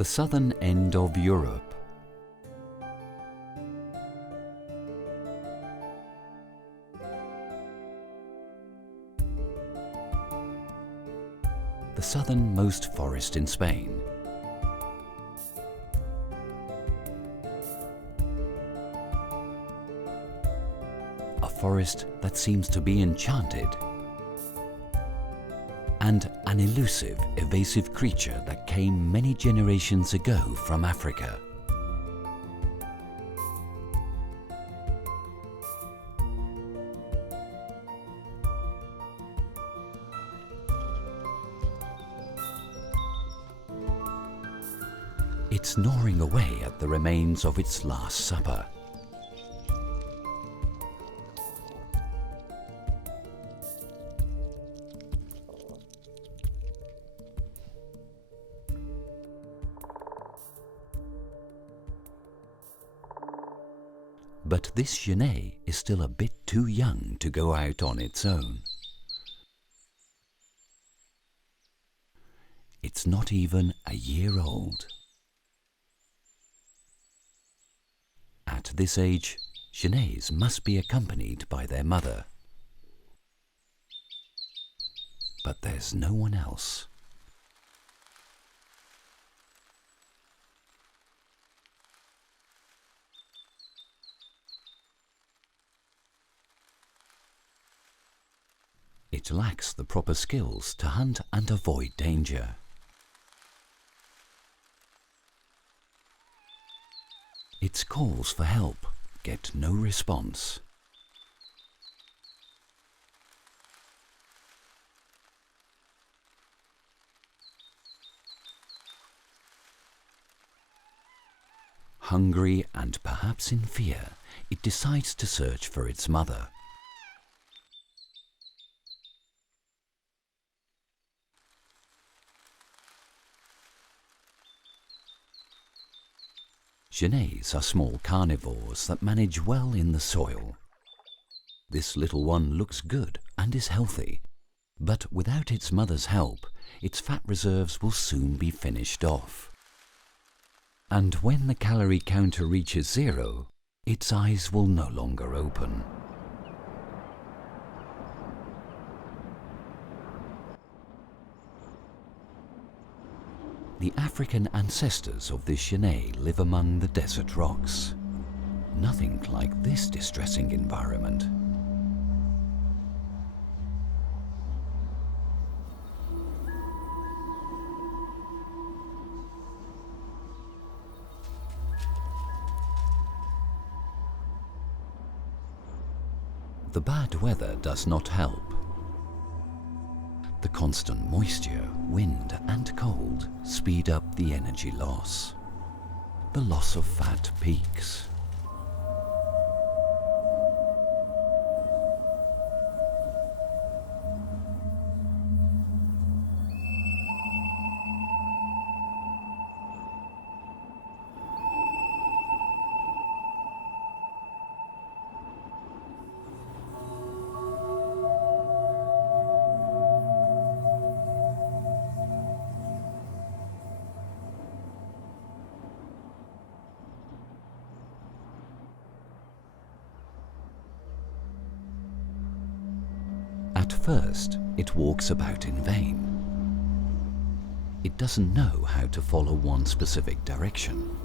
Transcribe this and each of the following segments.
The southern end of Europe. The southernmost forest in Spain. A forest that seems to be enchanted. And an elusive, evasive creature that came many generations ago from Africa. It's gnawing away at the remains of its last supper. But this Genet is still a bit too young to go out on its own. It's not even a year old. At this age, Genets must be accompanied by their mother. But there's no one else. It lacks the proper skills to hunt and avoid danger. Its calls for help get no response. Hungry and perhaps in fear, it decides to search for its mother. Genets are small carnivores that manage well in the soil. This little one looks good and is healthy, but without its mother's help, its fat reserves will soon be finished off. And when the calorie counter reaches zero, its eyes will no longer open. The African ancestors of this Genet live among the desert rocks. Nothing like this distressing environment. The bad weather does not help. The constant moisture, wind and cold speed up the energy loss. The loss of fat peaks. At first, it walks about in vain. It doesn't know how to follow one specific direction.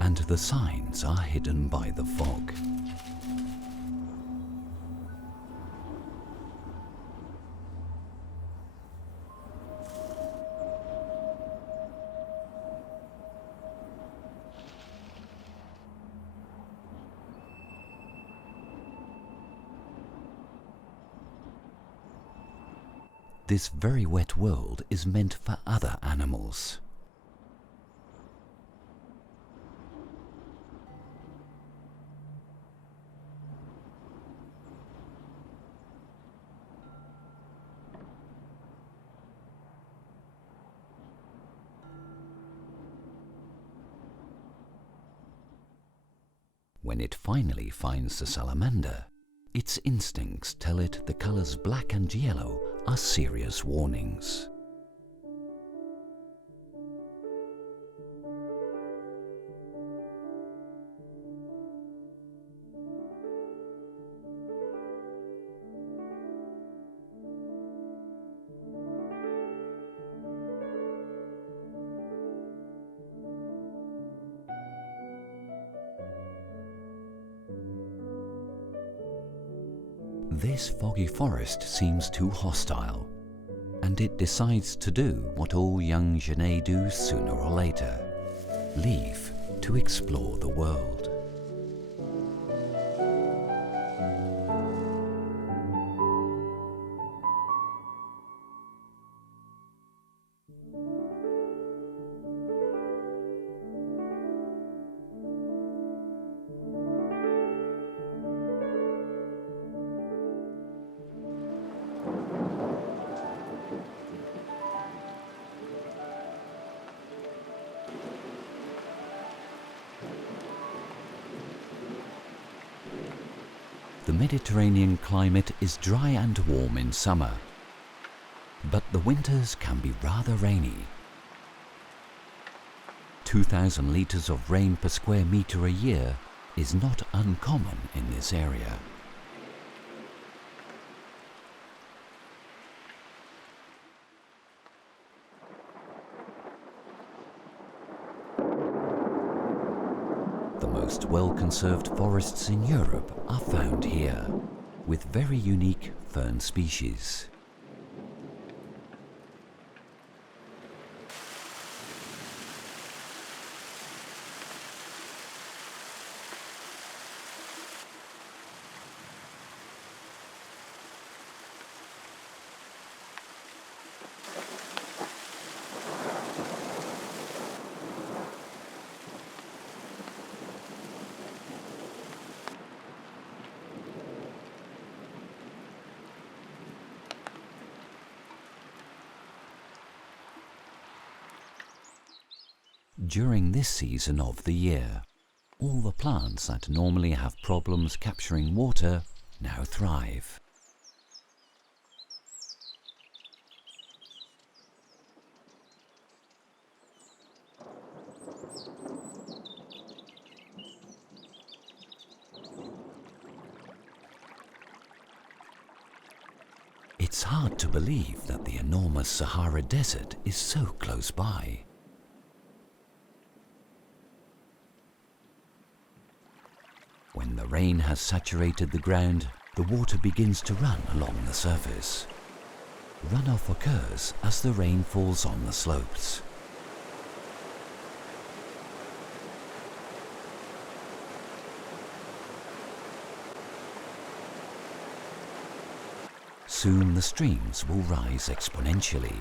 And the signs are hidden by the fog. This very wet world is meant for other animals. when it finally finds the salamander, its instincts tell it the colors black and yellow are serious warnings. This foggy forest seems too hostile, and it decides to do what all young Genet do sooner or later: leave to explore the world. The Mediterranean climate is dry and warm in summer, but the winters can be rather rainy. 2,000 litres of rain per square metre a year is not uncommon in this area. The most well-conserved forests in Europe are found here, with very unique fern species. During this season of the year, all the plants that normally have problems capturing water now thrive. It's hard to believe that the enormous Sahara Desert is so close by. When the rain has saturated the ground, the water begins to run along the surface. Runoff occurs as the rain falls on the slopes. Soon the streams will rise exponentially.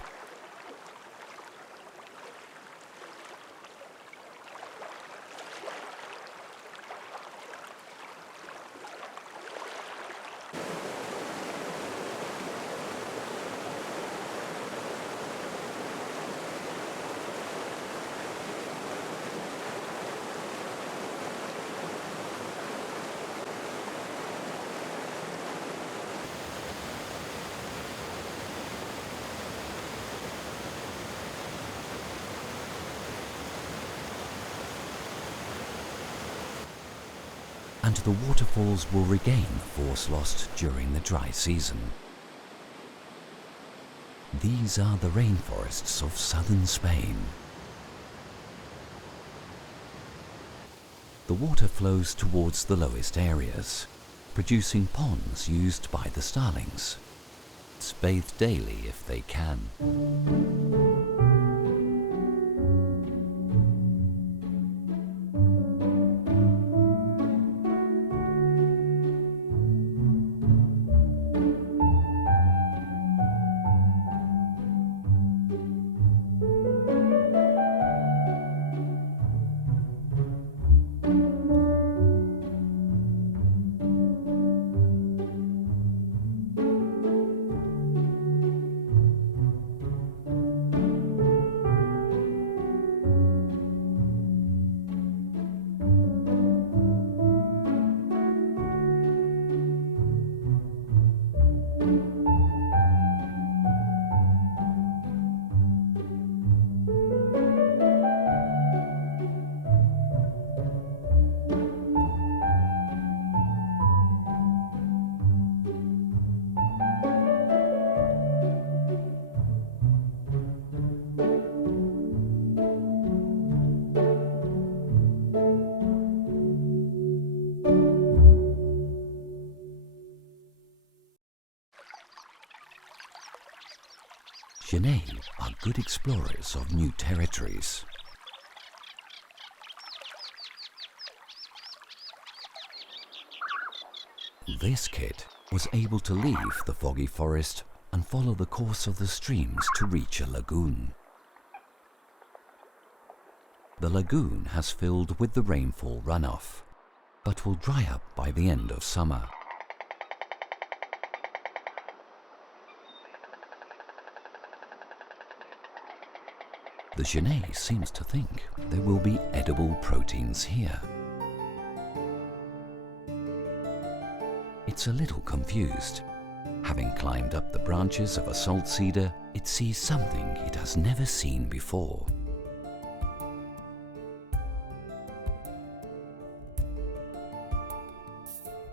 And the waterfalls will regain the force lost during the dry season. These are the rainforests of southern Spain. The water flows towards the lowest areas, producing ponds used by the starlings. Bathe daily if they can. Genet are good explorers of new territories. This kit was able to leave the foggy forest and follow the course of the streams to reach a lagoon. The lagoon has filled with the rainfall runoff, but will dry up by the end of summer. The Genet seems to think there will be edible proteins here. It's a little confused. Having climbed up the branches of a salt cedar, it sees something it has never seen before.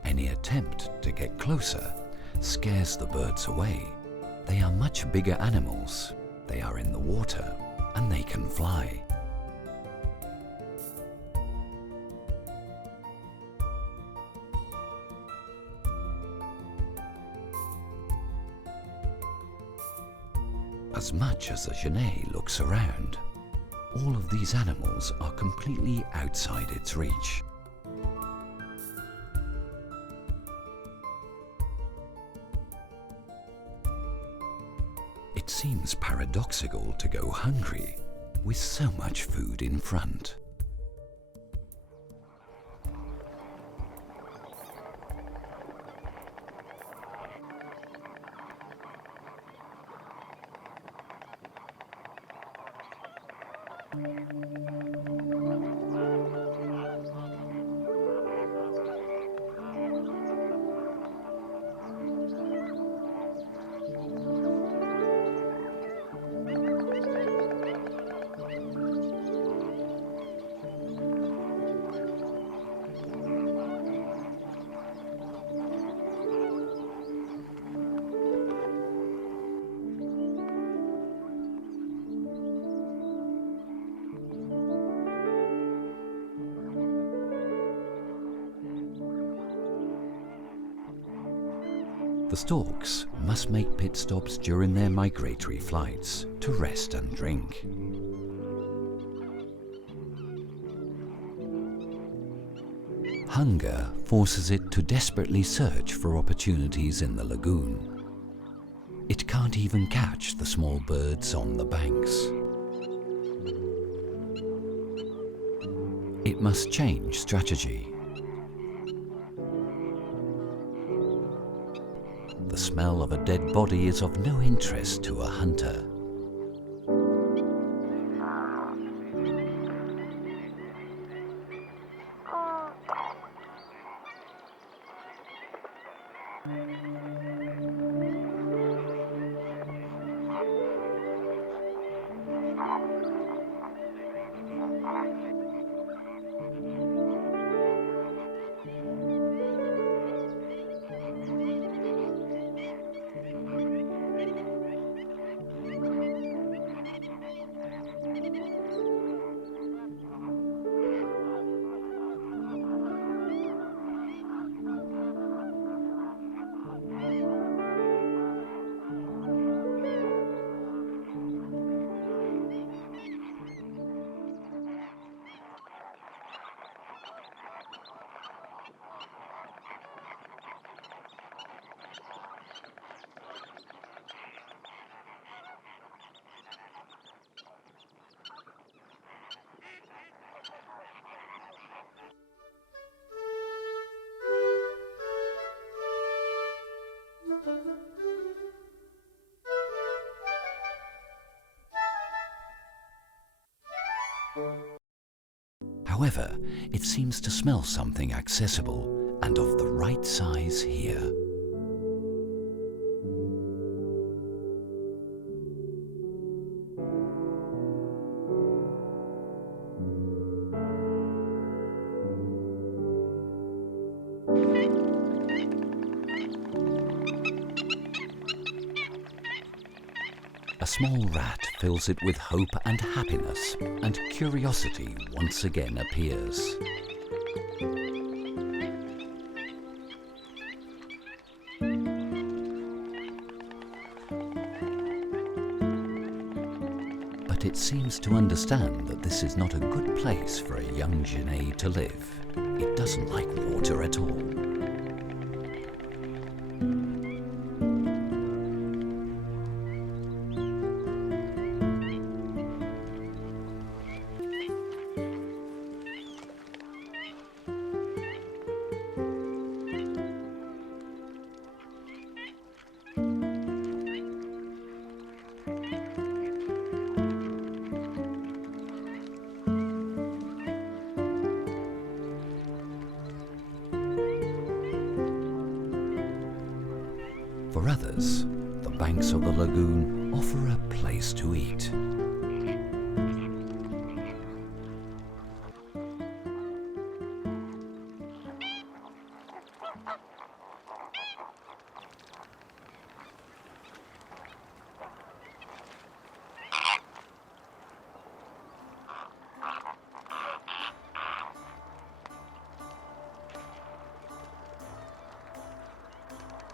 Any attempt to get closer scares the birds away. They are much bigger animals. They are in the water and they can fly. As much as the Genet looks around, all of these animals are completely outside its reach. It seems paradoxical to go hungry with so much food in front. The storks must make pit stops during their migratory flights to rest and drink. Hunger forces it to desperately search for opportunities in the lagoon. It can't even catch the small birds on the banks. It must change strategy. The smell of a dead body is of no interest to a hunter. However, it seems to smell something accessible and of the right size here. A small rat fills it with hope and happiness, and curiosity once again appears. but it seems to understand that this is not a good place for a young Genet to live. It doesn't like water at all. For others, the banks of the lagoon offer a place to eat.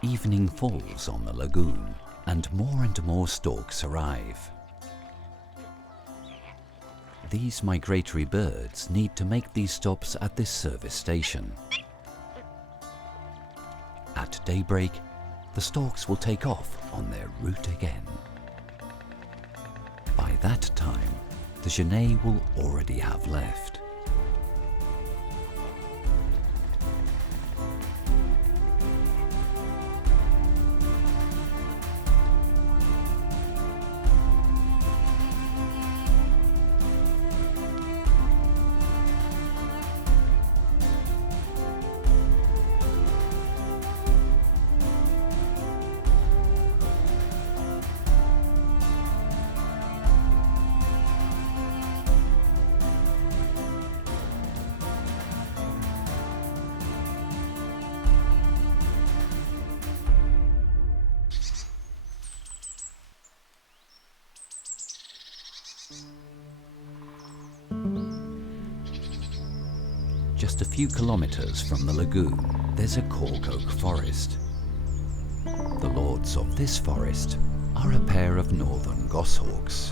Evening falls on the lagoon, and more storks arrive. These migratory birds need to make these stops at this service station. At daybreak, the storks will take off on their route again. By that time, the Genet will already have left. Just a few kilometers from the lagoon, there's a cork oak forest. The lords of this forest are a pair of northern goshawks,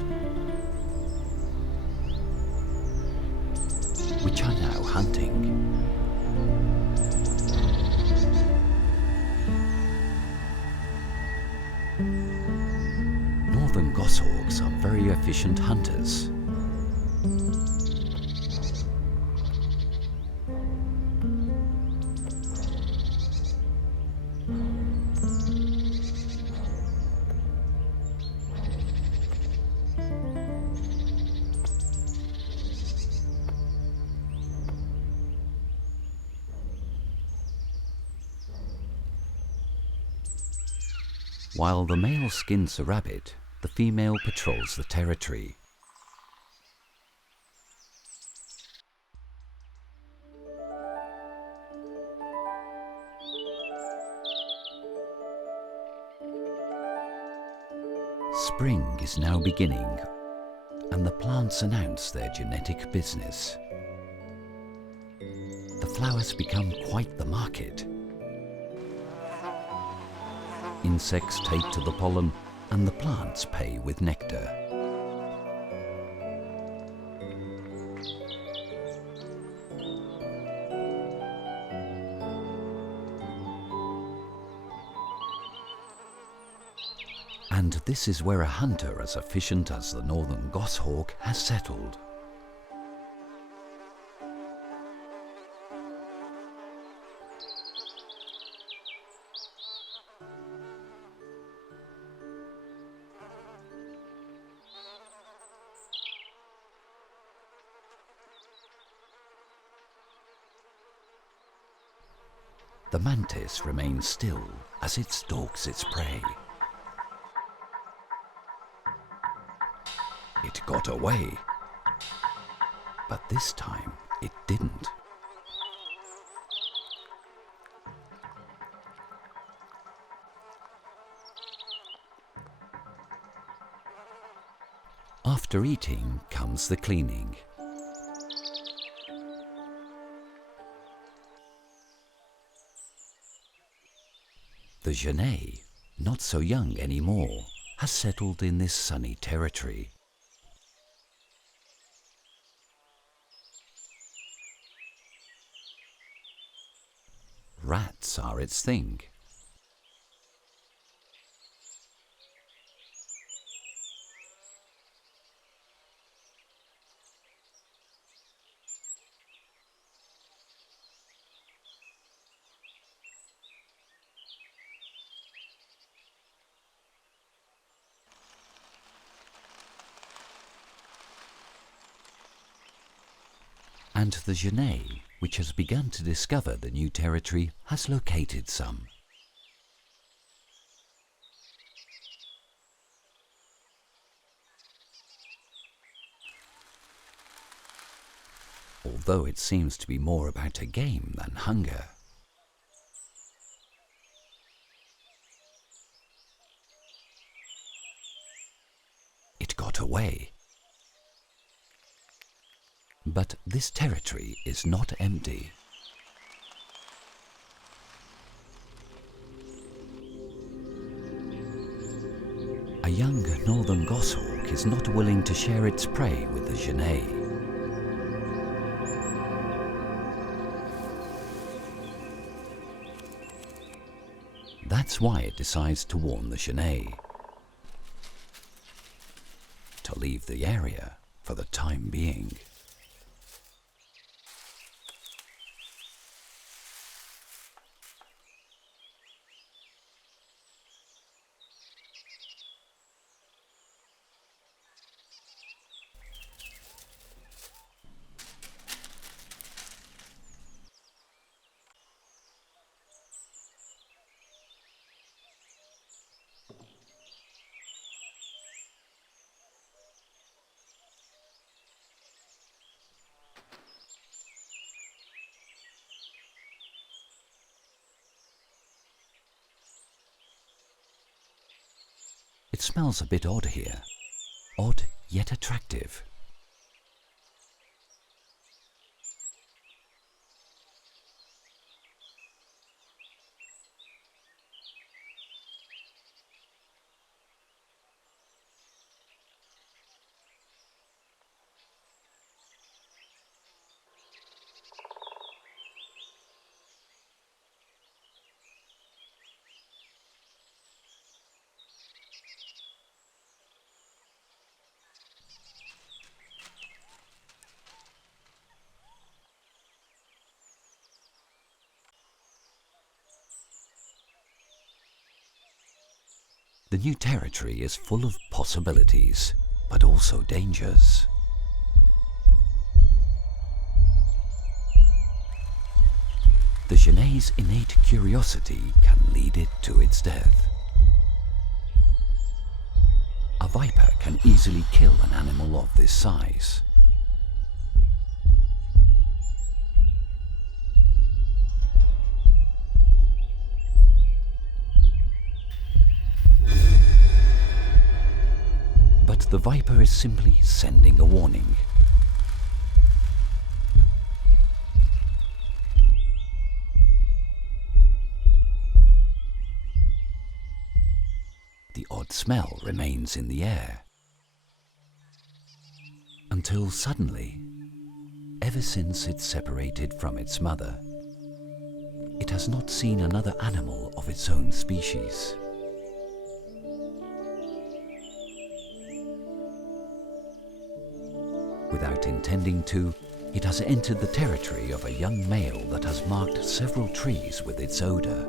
which are now hunting. Northern goshawks are very efficient hunters. While the male skins a rabbit, the female patrols the territory. Spring is now beginning, and the plants announce their genetic business. The flowers become quite the market. Insects take to the pollen, and the plants pay with nectar. And this is where a hunter as efficient as the northern goshawk has settled. The mantis remains still as it stalks its prey. It got away, but this time it didn't. After eating comes the cleaning. The Genet, not so young anymore, has settled in this sunny territory. Rats are its thing. And the Genet, which has begun to discover the new territory, has located some. Although it seems to be more about a game than hunger. It got away. But this territory is not empty. A young northern goshawk is not willing to share its prey with the Genet. That's why it decides to warn the Genet to leave the area for the time being. It smells a bit odd here. Odd yet attractive. The new territory is full of possibilities, but also dangers. The Genet's innate curiosity can lead it to its death. A viper can easily kill an animal of this size. But the viper is simply sending a warning. The odd smell remains in the air. Until suddenly, ever since it separated from its mother, it has not seen another animal of its own species. Without intending to, it has entered the territory of a young male that has marked several trees with its odor.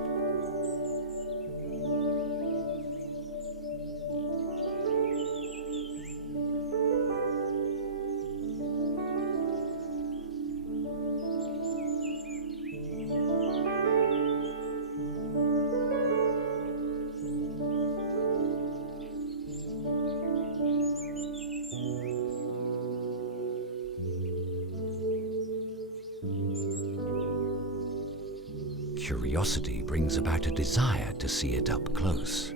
Curiosity brings about a desire to see it up close.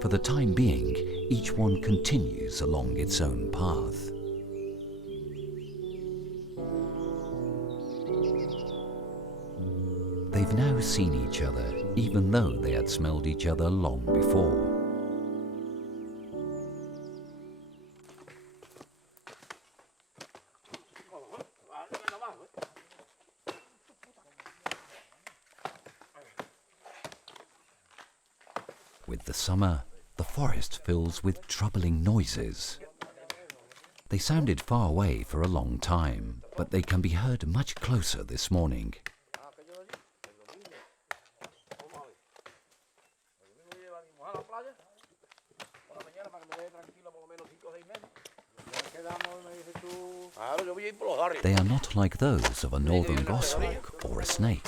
For the time being, each one continues along its own path. They've now seen each other, even though they had smelled each other long before. the summer, the forest fills with troubling noises. They sounded far away for a long time, but they can be heard much closer this morning. They are not like those of a northern goshawk or a snake.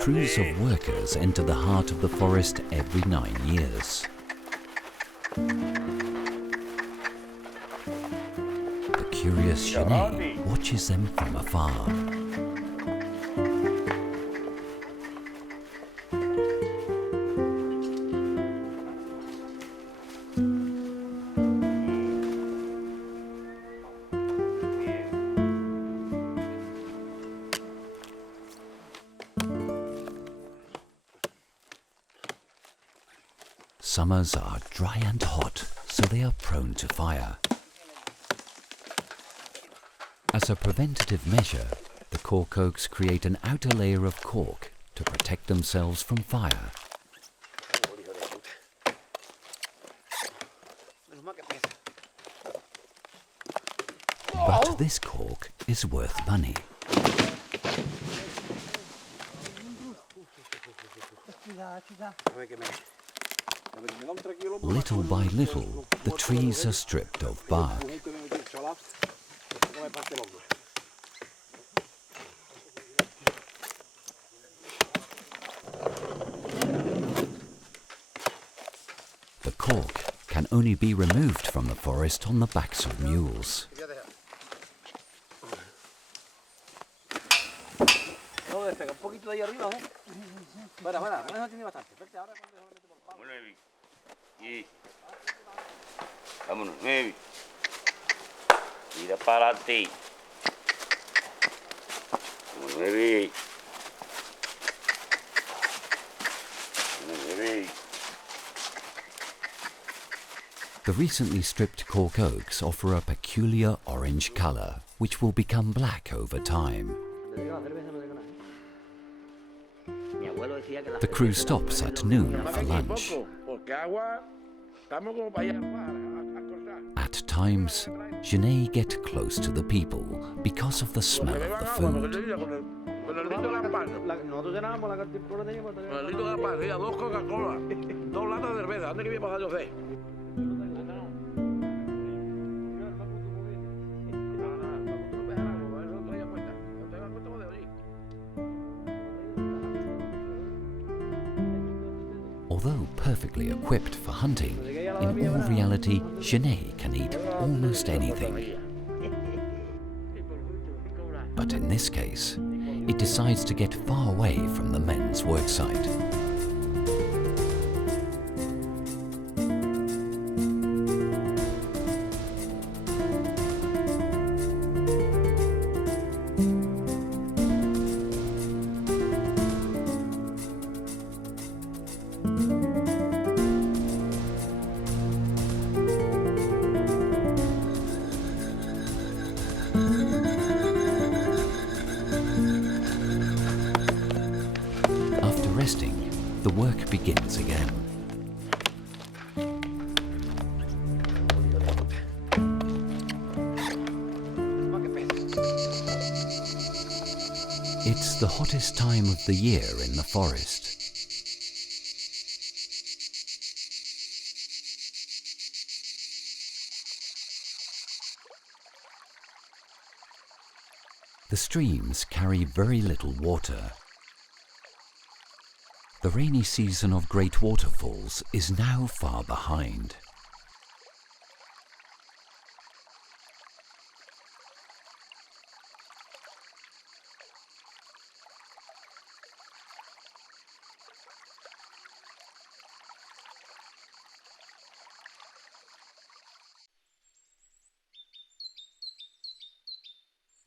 Crews of workers enter the heart of the forest every 9 years. The curious Genet watches them from afar. Summers are dry and hot, so they are prone to fire. As a preventative measure, the cork oaks create an outer layer of cork to protect themselves from fire. But this cork is worth money. Little by little, the trees are stripped of bark. The cork can only be removed from the forest on the backs of mules. Vámonos, 9. Mira para adelante. 9. 9. The recently stripped cork oaks offer a peculiar orange color, which will become black over time. The crew stops at noon for lunch. At times, Genet get close to the people because of the smell of the food. Although perfectly equipped for hunting, in all reality, Genet can eat almost anything. But in this case, it decides to get far away from the men's worksite. Resting, the work begins again. It's the hottest time of the year in the forest. The streams carry very little water. The rainy season of great waterfalls is now far behind.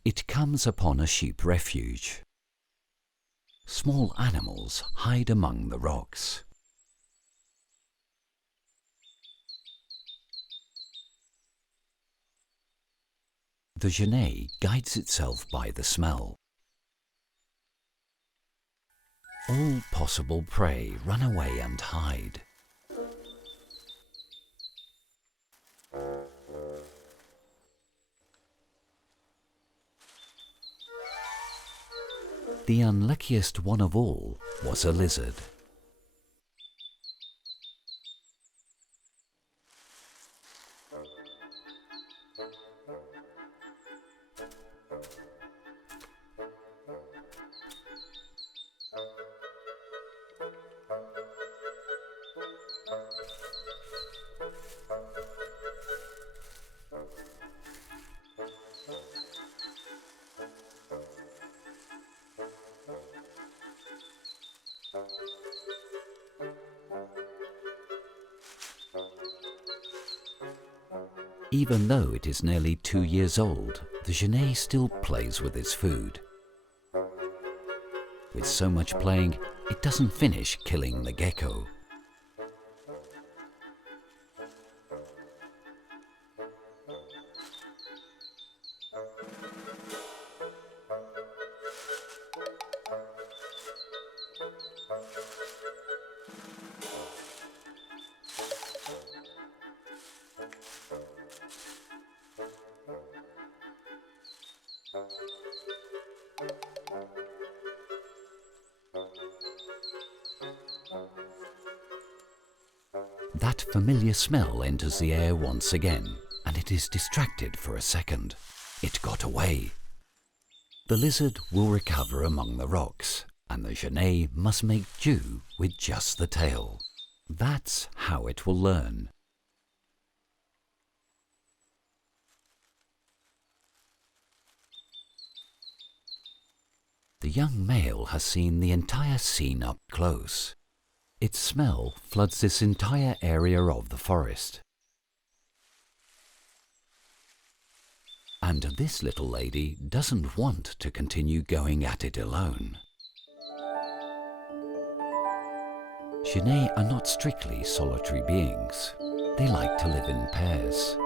it comes upon a sheep refuge. Small animals hide among the rocks. The genet guides itself by the smell. All possible prey run away and hide. The unluckiest one of all was a lizard. Even though it is nearly 2 years old, the genet still plays with its food. With so much playing, it doesn't finish killing the gecko. That familiar smell enters the air once again, and it is distracted for a second. It got away. The lizard will recover among the rocks, and the genet must make do with just the tail. That's how it will learn. The young male has seen the entire scene up close. Its smell floods this entire area of the forest. And this little lady doesn't want to continue going at it alone. Genets are not strictly solitary beings. They like to live in pairs.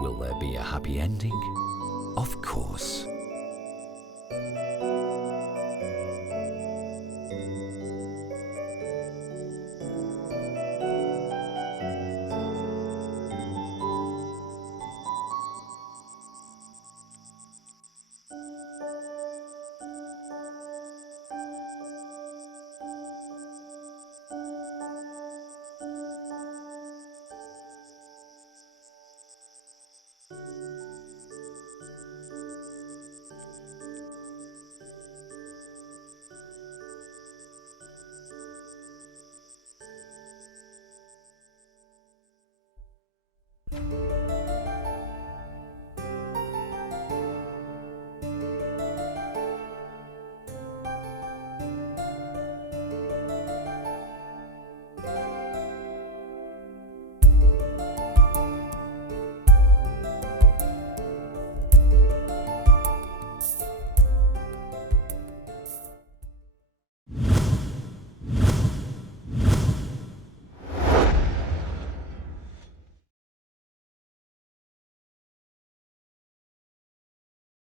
Will there be a happy ending? Of course.